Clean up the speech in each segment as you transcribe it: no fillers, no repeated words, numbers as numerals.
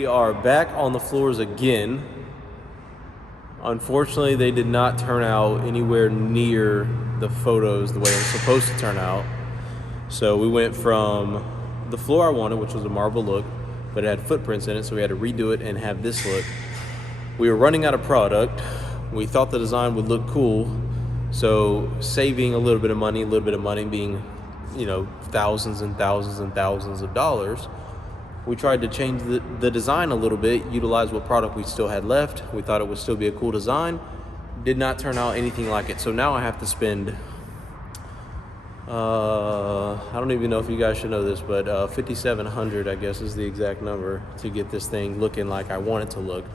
We are back on the floors again. Unfortunately, they did not turn out anywhere near the photos the way it was supposed to turn out. So we went from the floor I wanted, which was a marble look, but it had footprints in it, so we had to redo it and have this look. We were running out of product. We thought the design would look cool, so saving a little bit of money being, you know, thousands and thousands and thousands of dollars, we tried to change the design a little bit, utilize what product we still had left. We thought it would still be a cool design. Did not turn out anything like it. So now I have to spend, I don't even know if you guys should know this, but $5,700, I guess, is the exact number to get this thing looking like I want it to look.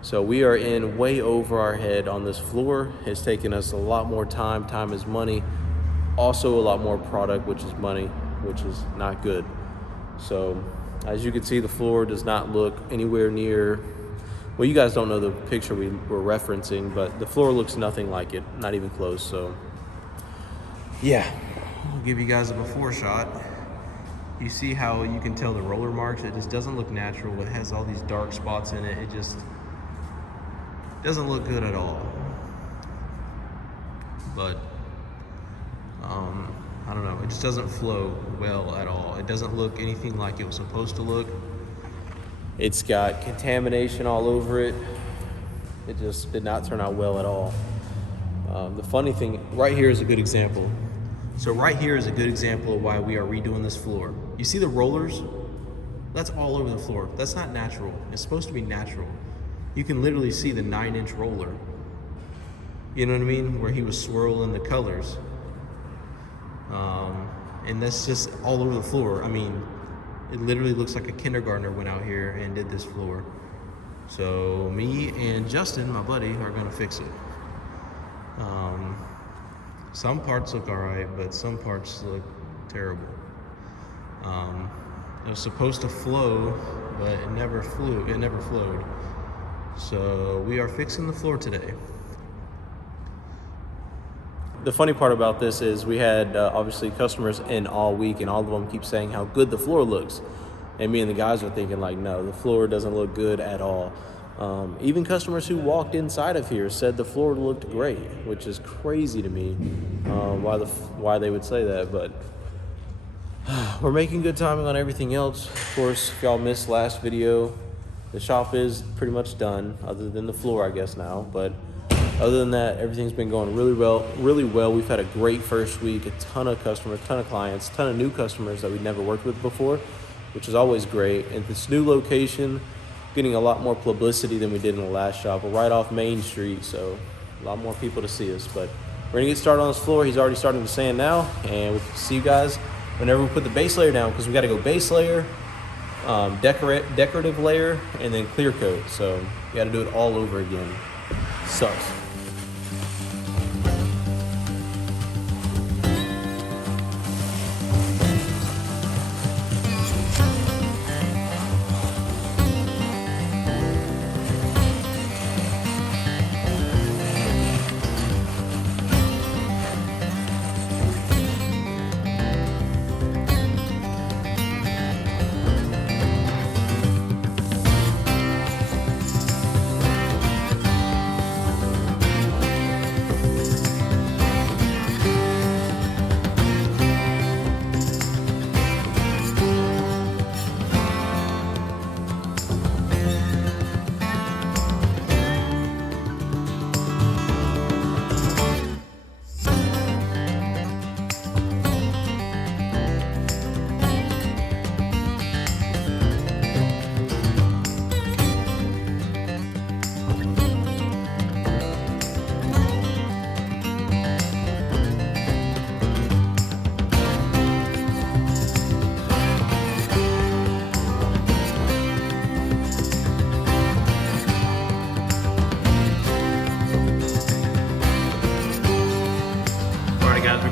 So we are in way over our head on this floor. It's taken us a lot more time. Time is money. Also a lot more product, which is money, which is not good. So as you can see, the floor does not look anywhere near, well, you guys don't know the picture we were referencing, but the floor looks nothing like it, not even close. So yeah, I'll give you guys a before shot. You see how you can tell the roller marks? It just doesn't look natural. It has all these dark spots in it. It just doesn't look good at all. But I don't know, it just doesn't flow well at all. It doesn't look anything like it was supposed to look. It's got contamination all over it. It just did not turn out well at all. The funny thing, right here is a good example. So right here is a good example of why we are redoing this floor. You see the rollers? That's all over the floor. That's not natural. It's supposed to be natural. You can literally see the 9-inch roller. You know what I mean? Where he was swirling the colors. And that's just all over the floor. I mean, it literally looks like a kindergartner went out here and did this floor. So me and Justin, my buddy, are gonna fix it. Some parts look all right, but some parts look terrible. It was supposed to flow, but it never flew. It never flowed. So we are fixing the floor today. The funny part about this is we had obviously customers in all week, and all of them keep saying how good the floor looks. And me and the guys are thinking like, no, the floor doesn't look good at all. Even customers who walked inside of here said the floor looked great, which is crazy to me, why they would say that. But we're making good timing on everything else. Of course, if y'all missed last video, the shop is pretty much done, other than the floor, I guess, now. But other than that, everything's been going really well. We've had a great first week, a ton of customers, ton of clients, ton of new customers that we've never worked with before, which is always great. And this new location, getting a lot more publicity than we did in the last shop. We're right off Main Street, so a lot more people to see us. But we're gonna get started on this floor. He's already starting to sand now, and we'll see you guys whenever we put the base layer down, because we gotta go base layer, decorative layer, and then clear coat. So we gotta do it all over again. Sucks.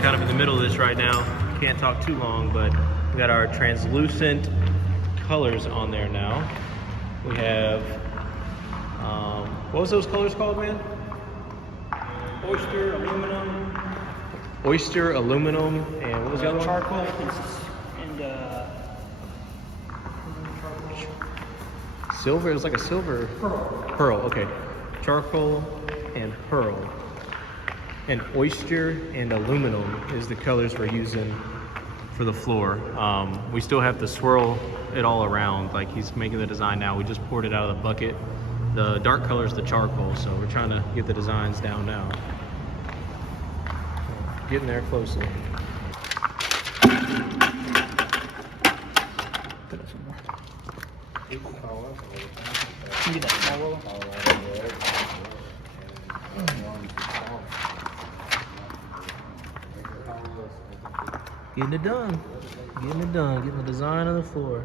Kind of in the middle of this right now. Can't talk too long, but we got our translucent colors on there now. We have, what was those colors called, man? Oyster, aluminum. Oyster, aluminum, and what was the other one? Charcoal and silver. It was like a silver pearl. Okay, charcoal and pearl, and oyster and aluminum is the colors we're using for the floor. We still have to swirl it all around. Like, he's making the design now. We just poured it out of the bucket. The dark color is the charcoal, so we're trying to get the designs down now. Getting there closely. Can you get that small roller? Getting it done. Getting it done. Getting the design on the floor.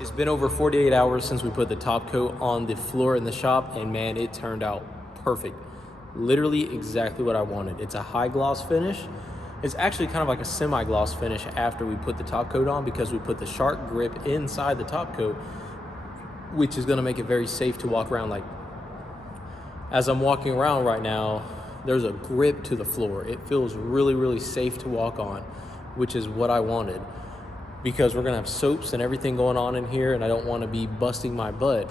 It's been over 48 hours since we put the top coat on the floor in the shop, and man, it turned out perfect. Literally exactly what I wanted. It's a high gloss finish. It's actually kind of like a semi-gloss finish after we put the top coat on, because we put the shark grip inside the top coat, which is gonna make it very safe to walk around. Like, as I'm walking around right now, there's a grip to the floor. It feels really, really safe to walk on, which is what I wanted, because we're gonna have soaps and everything going on in here, and I don't wanna be busting my butt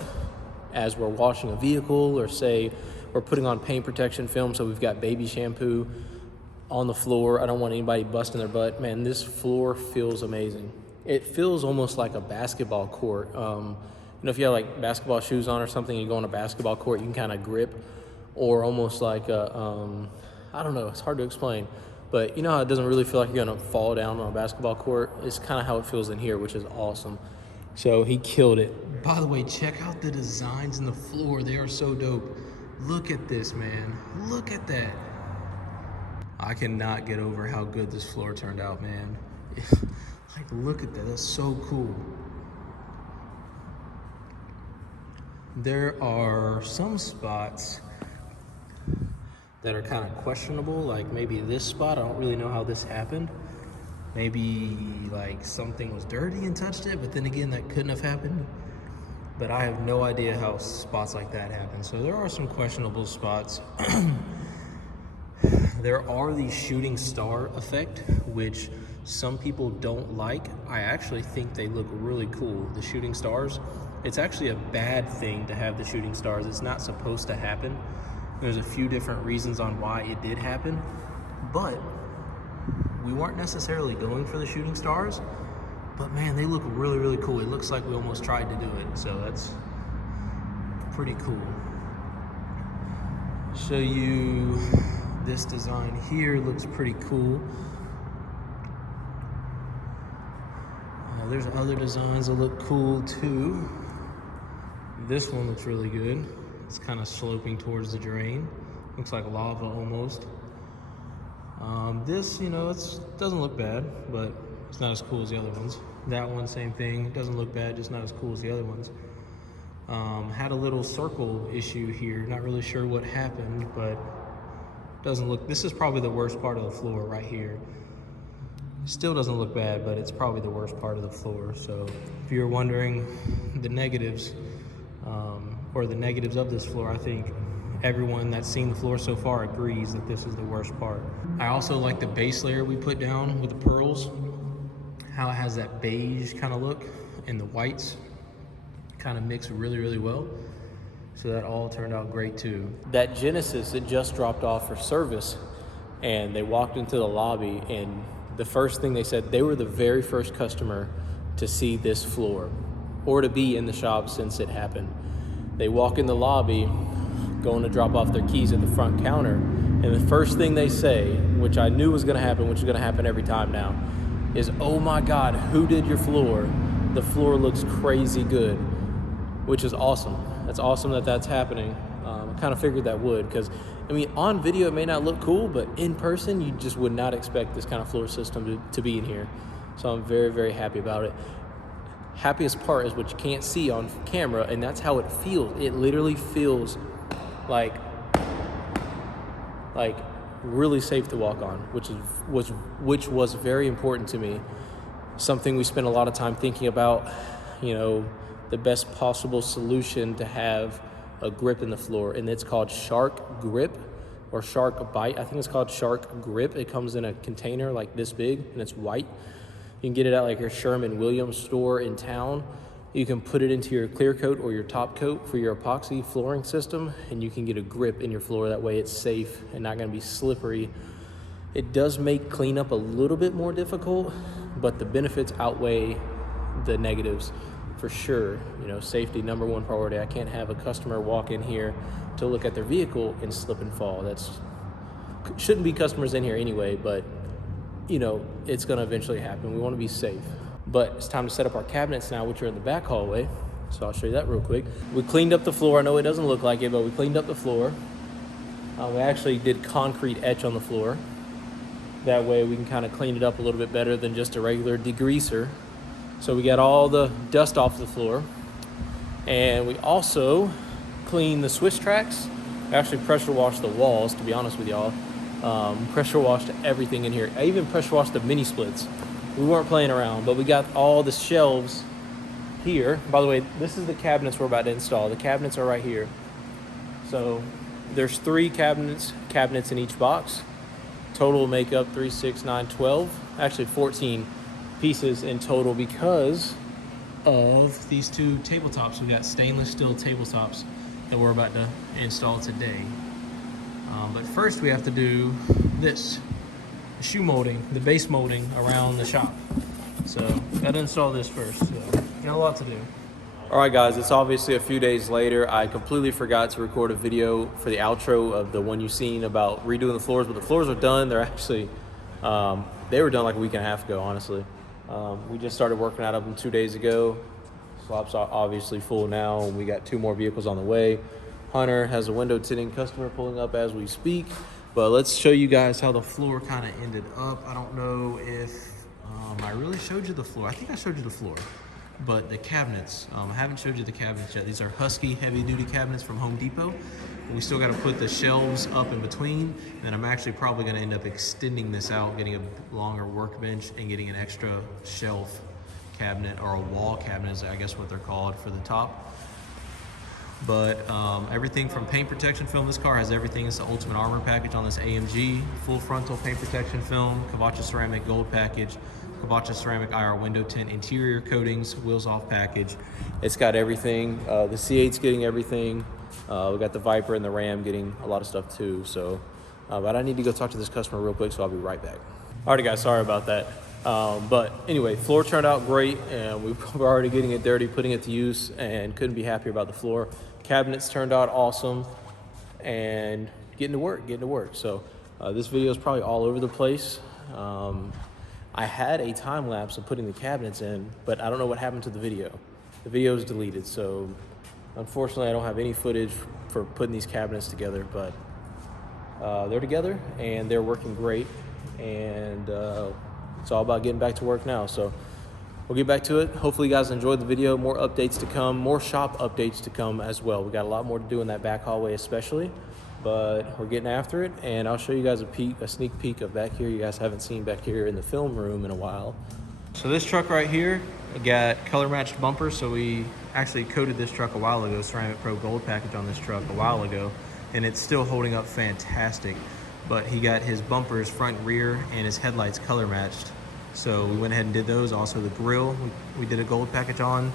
as we're washing a vehicle, or say we're putting on paint protection film, so we've got baby shampoo on the floor. I don't want anybody busting their butt. Man, this floor feels amazing. It feels almost like a basketball court. You know, if you have like basketball shoes on or something, you go on a basketball court, you can kind of grip, or almost like a, I don't know, it's hard to explain, but you know how it doesn't really feel like you're gonna fall down on a basketball court? It's kind of how it feels in here, which is awesome. So he killed it. By the way, check out the designs in the floor. They are so dope. Look at this, man. Look at that. I cannot get over how good this floor turned out, man. Like, look at that. That's so cool. There are some spots that are kind of questionable, like maybe this spot. I don't really know how this happened. Maybe like something was dirty and touched it, but then again, that couldn't have happened. But I have no idea how spots like that happen. So there are some questionable spots. There are the shooting star effect, which some people don't like. I actually think they look really cool, the shooting stars. It's actually a bad thing to have the shooting stars. It's not supposed to happen. There's a few different reasons on why it did happen, but we weren't necessarily going for the shooting stars. But man, they look really, really cool. It looks like we almost tried to do it, so that's pretty cool. Show you this design here. Looks pretty cool. There's other designs that look cool too. This one looks really good. It's kind of sloping towards the drain. Looks like lava almost. This, you know, it doesn't look bad, but it's not as cool as the other ones. That one, same thing. Doesn't look bad, just not as cool as the other ones. Had a little circle issue here. Not really sure what happened, but doesn't look, this is probably the worst part of the floor right here. Still doesn't look bad, but it's probably the worst part of the floor. So if you're wondering the negatives, or the negatives of this floor, I think everyone that's seen the floor so far agrees that this is the worst part. I also like the base layer we put down with the pearls, how it has that beige kind of look, and the whites kind of mix really, really well. So that all turned out great too. That Genesis, it just dropped off for service, and they walked into the lobby, and the first thing they said, they were the very first customer to see this floor or to be in the shop since it happened. They walk in the lobby, going to drop off their keys at the front counter, and the first thing they say, which I knew was gonna happen, which is gonna happen every time now, is, "Oh my God, who did your floor? The floor looks crazy good," which is awesome. That's awesome that that's happening. I kind of figured that would, because I mean, on video it may not look cool, but in person you just would not expect this kind of floor system to be in here. So I'm very, very happy about it. Happiest part is what you can't see on camera, and that's how it feels. It literally feels like really safe to walk on, which was very important to me. Something we spent a lot of time thinking about, you know, the best possible solution to have a grip in the floor, and it's called Shark Grip or Shark Bite. I think it's called Shark Grip. It comes in a container like this big, and it's white. You can get it at like your Sherman-Williams store in town. You can put it into your clear coat or your top coat for your epoxy flooring system, and you can get a grip in your floor. That way it's safe and not gonna be slippery. It does make cleanup a little bit more difficult, but the benefits outweigh the negatives for sure. You know, safety, number one priority. I can't have a customer walk in here to look at their vehicle and slip and fall. That's shouldn't be customers in here anyway, but you know, it's gonna eventually happen. We wanna be safe. But it's time to set up our cabinets now, which are in the back hallway. So I'll show you that real quick. We cleaned up the floor. I know it doesn't look like it, but we cleaned up the floor. We actually did concrete etch on the floor. That way we can kind of clean it up a little bit better than just a regular degreaser. So we got all the dust off the floor. And we also cleaned the Swiss tracks. I actually pressure washed the walls, to be honest with y'all. Pressure washed everything in here. I even pressure washed the mini splits. We weren't playing around, but we got all the shelves here. By the way, this is the cabinets we're about to install. The cabinets are right here. So there's 3 cabinets in each box. Total will make up 3, 6, 9, 12. Actually 14 pieces in total because of these 2 tabletops. We got stainless steel tabletops that we're about to install today. But first we have to do this. Shoe molding, the base molding around the shop. So gotta install this first. So got a lot to do. All right, guys, it's obviously a few days later. I completely forgot to record a video for the outro of the one you've seen about redoing the floors, but the floors are done. They're actually, they were done like a week and a half ago, honestly. We just started working out of them 2 days ago. Slops are obviously full now, and we got 2 more vehicles on the way. Hunter has a window tinting customer pulling up as we speak. But let's show you guys how the floor kind of ended up. I don't know if I really showed you the floor. I think I showed you the floor. But the cabinets, I haven't showed you the cabinets yet. These are Husky heavy-duty cabinets from Home Depot. We still got to put the shelves up in between. And then I'm actually probably going to end up extending this out, getting a longer workbench, and getting an extra shelf cabinet, or a wall cabinet is I guess what they're called, for the top. But everything from paint protection film. This car has everything. It's the ultimate armor package on this AMG. Full frontal paint protection film, Kavacha ceramic gold package, Kavacha ceramic IR window tint, interior coatings, wheels off package. It's got everything. The C8's getting everything. We got the Viper and the Ram getting a lot of stuff too. So, but I need to go talk to this customer real quick, so I'll be right back. Alrighty, guys, sorry about that. But anyway, floor turned out great, and we were already getting it dirty, putting it to use, and couldn't be happier about the floor. Cabinets turned out awesome, and getting to work. So this video is probably all over the place. I had a time lapse of putting the cabinets in, but I don't know what happened to the video. The video is deleted, so unfortunately I don't have any footage for putting these cabinets together, but they're together and they're working great, and it's all about getting back to work now. So we'll get back to it. Hopefully you guys enjoyed the video. More updates to come, more shop updates to come as well. We got a lot more to do in that back hallway especially, but we're getting after it, and I'll show you guys a sneak peek of back here. You guys haven't seen back here in the film room in a while. So this truck right here got color matched bumpers. So we actually coated this truck a while ago, Ceramic Pro Gold package on this truck a while ago, and it's still holding up fantastic. But he got his bumpers front and rear and his headlights color matched. So we went ahead and did those. Also the grill, we did a gold package on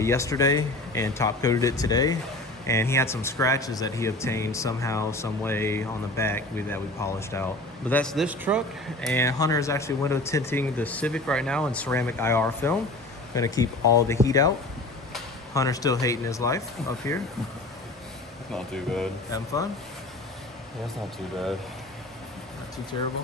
yesterday and top coated it today. And he had some scratches that he obtained somehow, some way on the back that we polished out. But that's this truck, and Hunter is actually window tinting the Civic right now in ceramic IR film. Gonna keep all the heat out. Hunter's still hating his life up here. It's not too bad. Having fun? Yeah, it's not too bad. Not too terrible.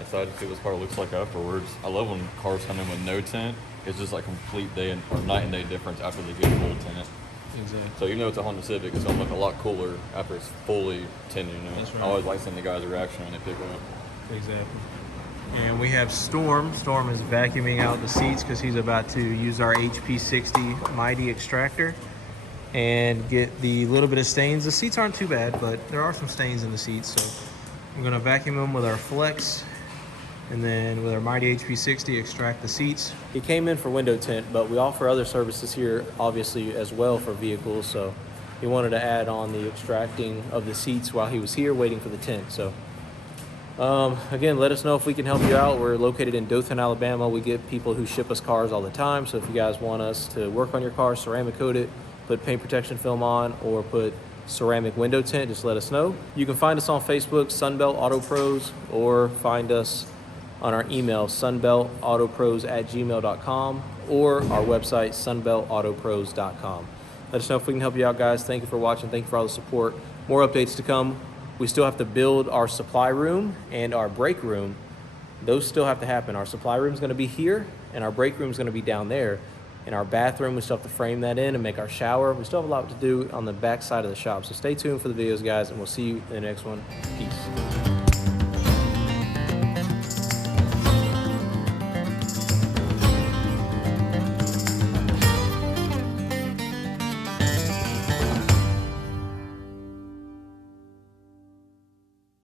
Excited to see what this car looks like afterwards. I love when cars come in with no tint. It's just like complete day or night and day difference after they get full tint. Exactly. So even though it's a Honda Civic, it's gonna look a lot cooler after it's fully tinted. You know, That's right. I always like seeing the guys' reaction when they pick up. Exactly. And we have Storm. Storm is vacuuming out the seats because he's about to use our HP60 Mighty extractor and get the little bit of stains. The seats aren't too bad, but there are some stains in the seats. So I'm gonna vacuum them with our Flex, and then with our Mighty HP60 extract the seats. He came in for window tint, but we offer other services here obviously as well for vehicles, so he wanted to add on the extracting of the seats while he was here waiting for the tint. So Again, let us know if we can help you out. We're located in Dothan, Alabama. We get people who ship us cars all the time. So if you guys want us to work on your car, ceramic coat it, put paint protection film on, or put ceramic window tint, just let us know. You can find us on Facebook, Sunbelt Auto Pros, or find us on our email, sunbeltautopros@gmail.com, or our website, sunbeltautopros.com. Let us know if we can help you out, guys. Thank you for watching. Thank you for all the support. More updates to come. We still have to build our supply room and our break room. Those still have to happen. Our supply room is going to be here, and our break room is going to be down there. In our bathroom, we still have to frame that in and make our shower. We still have a lot to do on the back side of the shop. So stay tuned for the videos, guys, and we'll see you in the next one. Peace.